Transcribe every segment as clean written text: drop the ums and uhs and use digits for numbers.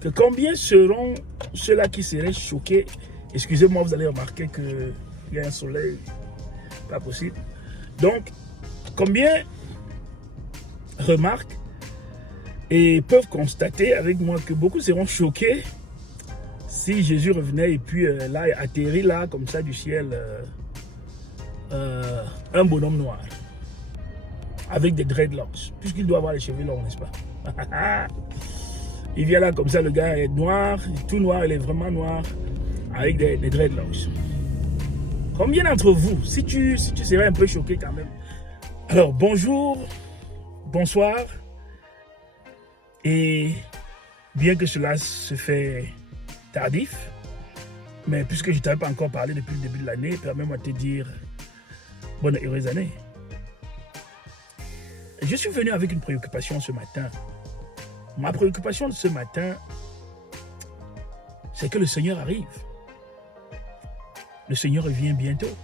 que combien seront ceux-là qui seraient choqués. Excusez-moi, vous allez remarquer qu'il y a un soleil, pas possible. Donc, combien remarquent et peuvent constater avec moi que beaucoup seront choqués si Jésus revenait et puis là, atterrit là, comme ça, du ciel, un bonhomme noir, avec des dreadlocks, puisqu'il doit avoir les cheveux longs, n'est-ce pas? Il vient là comme ça, le gars est noir, tout noir, il est vraiment noir, avec des dreadlocks. Combien d'entre vous, si tu serais un peu choqué quand même? Alors, bonjour, bonsoir, et bien que cela se fait tardif, mais puisque je ne t'avais pas encore parlé depuis le début de l'année, permets-moi de te dire bonne et heureuse année. Je suis venu avec une préoccupation ce matin. Ma préoccupation de ce matin, c'est que le Seigneur arrive. Le Seigneur revient bientôt.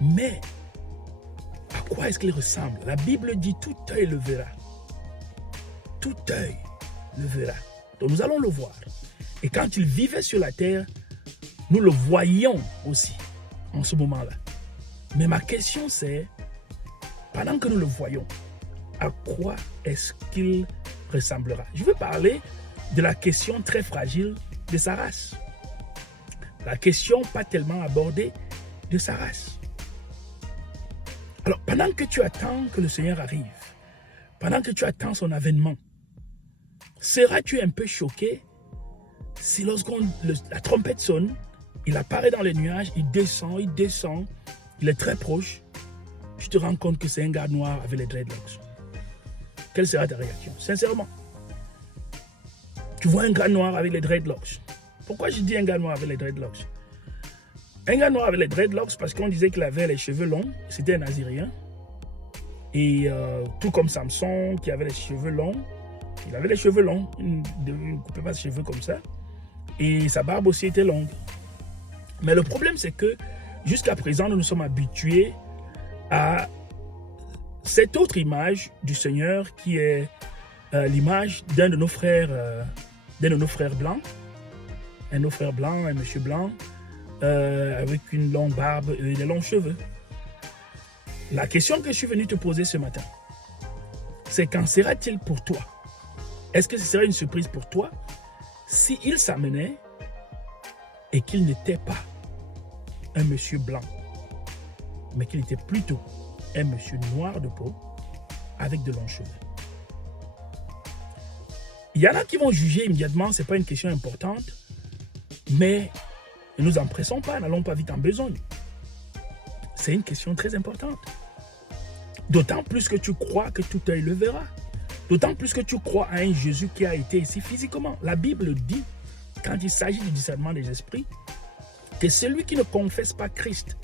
Mais, à quoi est-ce qu'il ressemble? La Bible dit tout œil le verra. Tout œil le verra. Donc nous allons le voir. Et quand il vivait sur la terre, nous le voyions aussi en ce moment-là. Mais ma question c'est, pendant que nous le voyons, à quoi est-ce qu'il ressemblera? Je veux parler de la question très fragile de sa race. La question pas tellement abordée de sa race. Alors, pendant que tu attends que le Seigneur arrive, pendant que tu attends son avènement, seras-tu un peu choqué si lorsque la trompette sonne, il apparaît dans les nuages, il descend, il est très proche, tu te rends compte que c'est un gars noir avec les dreadlocks? Quelle sera ta réaction? Sincèrement. Tu vois un gars noir avec les dreadlocks. Pourquoi je dis un gars noir avec les dreadlocks? Un gars noir avec les dreadlocks parce qu'on disait qu'il avait les cheveux longs, c'était un Nazirien. Et tout comme Samson qui avait les cheveux longs, il avait les cheveux longs, il ne coupait pas ses cheveux comme ça. Et sa barbe aussi était longue. Mais le problème c'est que jusqu'à présent nous nous sommes habitués à cette autre image du Seigneur qui est l'image d'un de nos frères blancs, un de nos frères blancs, un monsieur blanc, avec une longue barbe et des longs cheveux. La question que je suis venu te poser ce matin, c'est qu'en sera-t-il pour toi? Est-ce que ce serait une surprise pour toi s'il s'amenait et qu'il n'était pas un monsieur blanc, mais qu'il était plutôt un monsieur noir de peau avec de longs cheveux? Il y en a qui vont juger immédiatement, ce n'est pas une question importante, mais ne nous empressons pas, n'allons pas vite en besogne. C'est une question très importante. D'autant plus que tu crois que tout œil le verra. D'autant plus que tu crois à un Jésus qui a été ici physiquement. La Bible dit, quand il s'agit du discernement des esprits, que celui qui ne confesse pas Christ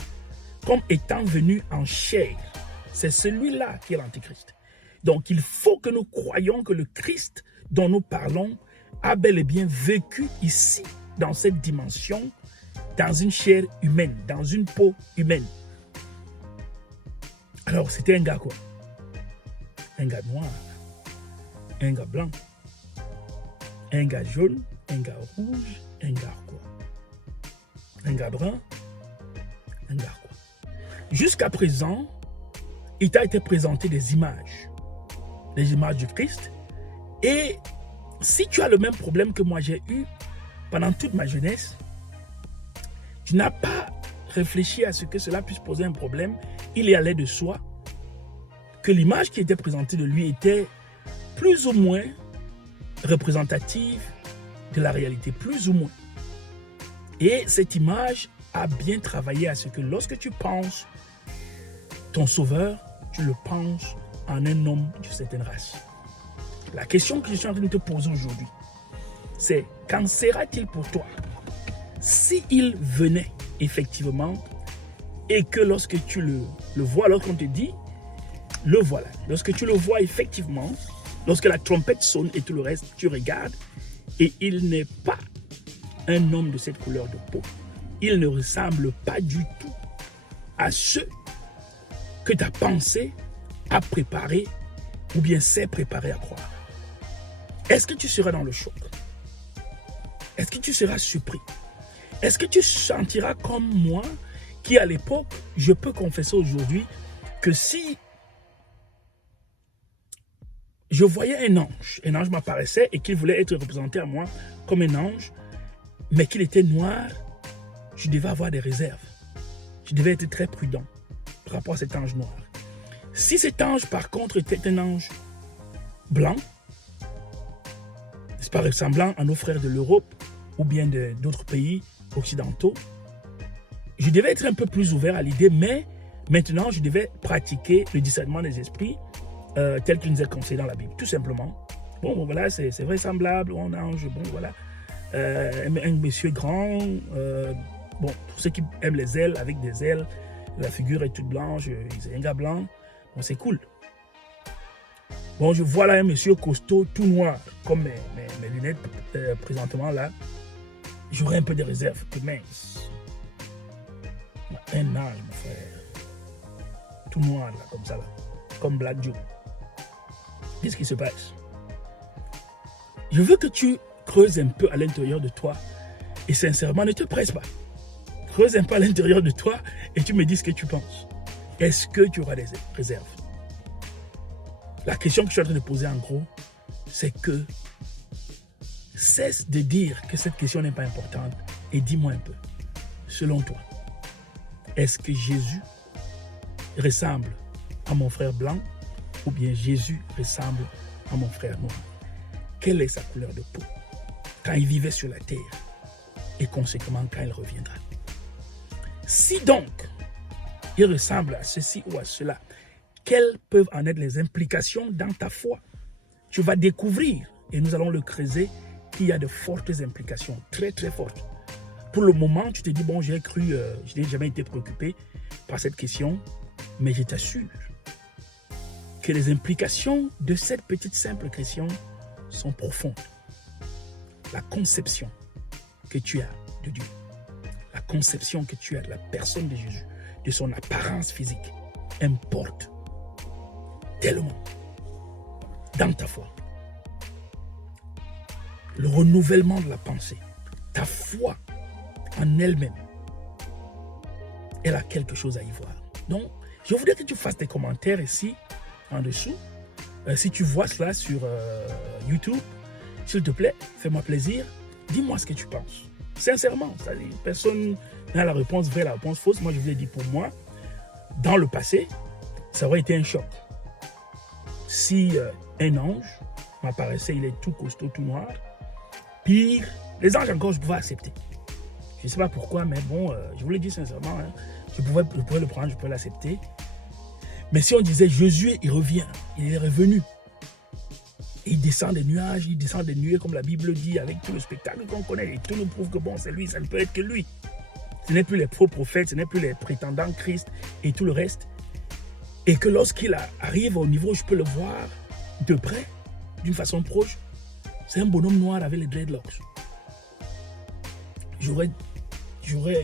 comme étant venu en chair, c'est celui-là qui est l'Antichrist. Donc il faut que nous croyions que le Christ dont nous parlons a bel et bien vécu ici, dans cette dimension, dans une chair humaine, dans une peau humaine. Alors c'était un gars quoi? Un gars noir, un gars blanc, un gars jaune, un gars rouge, un gars quoi? Un gars brun, un gars quoi? Jusqu'à présent, il t'a été présenté des images du Christ. Et si tu as le même problème que moi j'ai eu pendant toute ma jeunesse, tu n'as pas réfléchi à ce que cela puisse poser un problème. Il est allé de soi que l'image qui était présentée de lui était plus ou moins représentative de la réalité, plus ou moins. Et cette image a bien travaillé à ce que lorsque tu penses ton sauveur, tu le penses en un homme d'une certaine race. La question que je suis en train de te poser aujourd'hui, c'est qu'en sera-t-il pour toi s'il venait effectivement et que lorsque tu le vois, lorsqu'on te dit, le voilà, lorsque tu le vois effectivement, lorsque la trompette sonne et tout le reste, tu regardes et il n'est pas un homme de cette couleur de peau. Il ne ressemble pas du tout à ceux que ta pensée a préparé ou bien s'est préparé à croire. Est-ce que tu seras dans le choc? Est-ce que tu seras surpris? Est-ce que tu sentiras comme moi, qui à l'époque, je peux confesser aujourd'hui, que si je voyais un ange m'apparaissait et qu'il voulait être représenté à moi comme un ange, mais qu'il était noir, je devais avoir des réserves. Je devais être très prudent par rapport à cet ange noir. Si cet ange, par contre, était un ange blanc, n'est-ce pas, ressemblant à nos frères de l'Europe ou bien d'autres pays occidentaux, je devais être un peu plus ouvert à l'idée, mais maintenant, je devais pratiquer le discernement des esprits tel qu'il nous est conseillé dans la Bible, tout simplement. Bon, voilà, c'est vraisemblable, un ange, bon, voilà. Un monsieur grand, bon, pour ceux qui aiment les ailes, avec des ailes, la figure est toute blanche, c'est un gars blanc, bon, c'est cool. Bon, je vois là un monsieur costaud, tout noir, comme mes lunettes présentement là. J'aurais un peu de réserve, que mince. Un ange, mon frère. Tout noir là, comme ça là. Comme Black Joe. Qu'est-ce qui se passe? Je veux que tu creuses un peu à l'intérieur de toi. Et sincèrement, ne te presse pas. Creuse un peu à l'intérieur de toi et tu me dis ce que tu penses. Est-ce que tu auras des réserves? La question que je suis en train de poser en gros, c'est que cesse de dire que cette question n'est pas importante et dis-moi un peu, selon toi, est-ce que Jésus ressemble à mon frère blanc ou bien Jésus ressemble à mon frère noir? Quelle est sa couleur de peau quand il vivait sur la terre et conséquemment quand il reviendra? Si donc il ressemble à ceci ou à cela, quelles peuvent en être les implications dans ta foi? Tu vas découvrir, et nous allons le creuser, qu'il y a de fortes implications, très très fortes. Pour le moment, tu te dis, bon, j'ai cru, je n'ai jamais été préoccupé par cette question, mais je t'assure que les implications de cette petite simple question sont profondes. La conception que tu as de Dieu, la conception que tu as de la personne de Jésus, de son apparence physique, importe tellement dans ta foi. Le renouvellement de la pensée, ta foi en elle-même, elle a quelque chose à y voir. Donc, je voudrais que tu fasses des commentaires ici, en dessous. Si tu vois cela sur YouTube, s'il te plaît, fais-moi plaisir. Dis-moi ce que tu penses. Sincèrement, personne n'a la réponse vraie, la réponse fausse. Moi, je vous l'ai dit pour moi, dans le passé, ça aurait été un choc. Si un ange m'apparaissait, il est tout costaud, tout noir. Pire, les anges encore, je pouvais accepter. Je ne sais pas pourquoi, mais bon, je vous l'ai dit sincèrement, hein, je pouvais le prendre, je pouvais l'accepter. Mais si on disait Jésus, il revient, il est revenu. Et il descend des nuages, il descend des nuées, comme la Bible dit, avec tout le spectacle qu'on connaît. Et tout nous prouve que bon, c'est lui, ça ne peut être que lui. Ce n'est plus les faux prophètes, ce n'est plus les prétendants Christ et tout le reste. Et que lorsqu'il arrive au niveau où je peux le voir de près, d'une façon proche, c'est un bonhomme noir avec les dreadlocks. J'aurais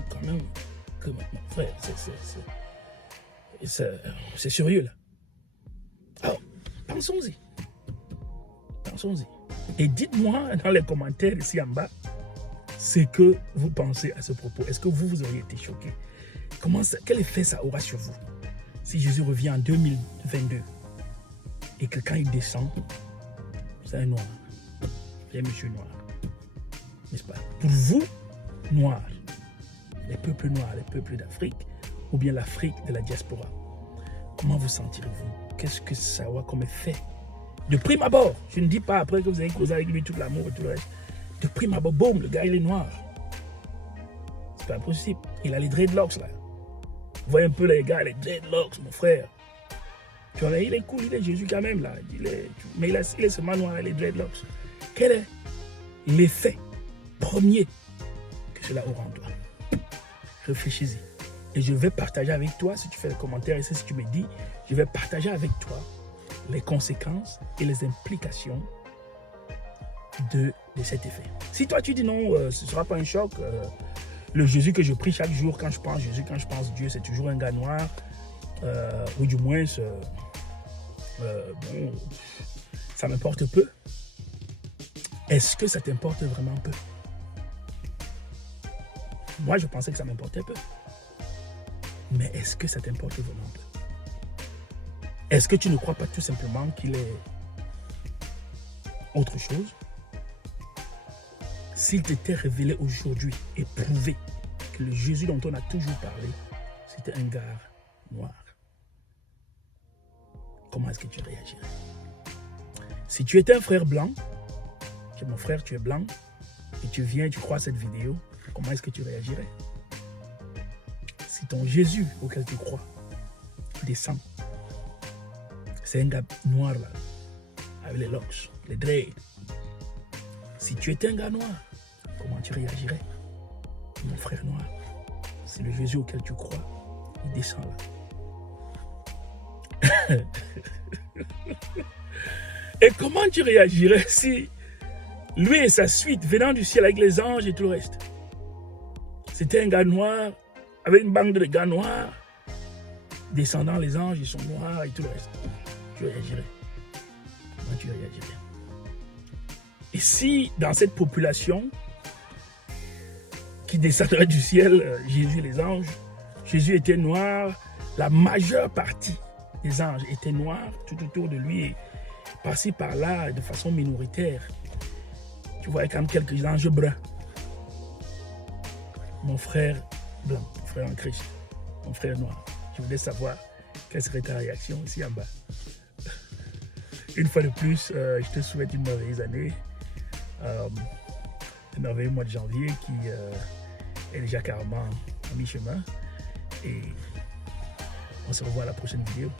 quand même que mon frère, c'est sérieux là. Alors, pensons-y. Pensons-y. Et dites-moi dans les commentaires ici en bas ce que vous pensez à ce propos. Est-ce que vous auriez été choqué? Quel effet ça aura sur vous si Jésus revient en 2022 et que quand il descend, c'est un noir, c'est un monsieur noir, n'est-ce pas? Pour vous, noir, les peuples noirs, les peuples d'Afrique, ou bien l'Afrique de la diaspora, comment vous sentirez-vous? Qu'est-ce que ça aura comme effet? De prime abord, je ne dis pas après que vous avez causé avec lui tout l'amour et tout le reste. De prime abord, boum, le gars il est noir. C'est pas possible. Il a les dreadlocks là. Vous voyez un peu les gars, les dreadlocks, mon frère. Tu vois, il est cool, il est Jésus quand même là. Mais il est seulement noir, les dreadlocks. Quel est l'effet premier que cela aura en toi? Réfléchis-y. Et je vais partager avec toi, si tu fais les commentaires ici, si tu me dis, je vais partager avec toi les conséquences et les implications de cet effet. Si toi tu dis non, ce ne sera pas un choc, le Jésus que je prie chaque jour, quand je pense Jésus, quand je pense Dieu, c'est toujours un gars noir, ou du moins, bon, ça m'importe peu. est-ce que ça t'importe vraiment peu? Moi, je pensais que ça m'importait peu. Mais est-ce que ça t'importe vraiment peu? Est-ce que tu ne crois pas tout simplement qu'il est autre chose? S'il t'était révélé aujourd'hui et prouvé que le Jésus dont on a toujours parlé, c'était un gars noir, comment est-ce que tu réagirais? Si tu étais un frère blanc, que mon frère, tu es blanc, et tu viens, tu crois à cette vidéo, comment est-ce que tu réagirais? Si ton Jésus auquel tu crois descend, c'est un gars noir là, avec les locks, les dreads. Si tu étais un gars noir, comment tu réagirais? Mon frère noir, c'est le Jésus auquel tu crois, il descend là. Et comment tu réagirais si lui et sa suite venant du ciel avec les anges et tout le reste, c'était un gars noir, avec une bande de gars noirs, descendant les anges, ils sont noirs et tout le reste. Tu réagirais? Comment tu réagirais? Et si dans cette population qui descendrait du ciel, Jésus et les anges, Jésus était noir, la majeure partie des anges étaient noirs tout autour de lui, et par-ci par-là, de façon minoritaire. Tu vois quand même quelques anges bruns. Mon frère blanc, mon frère en Christ, mon frère noir. Je voulais savoir quelle serait ta réaction ici en bas. Une fois de plus, je te souhaite une merveilleuse année. Un merveilleux mois de janvier qui est déjà carrément à mi-chemin. Et on se revoit à la prochaine vidéo.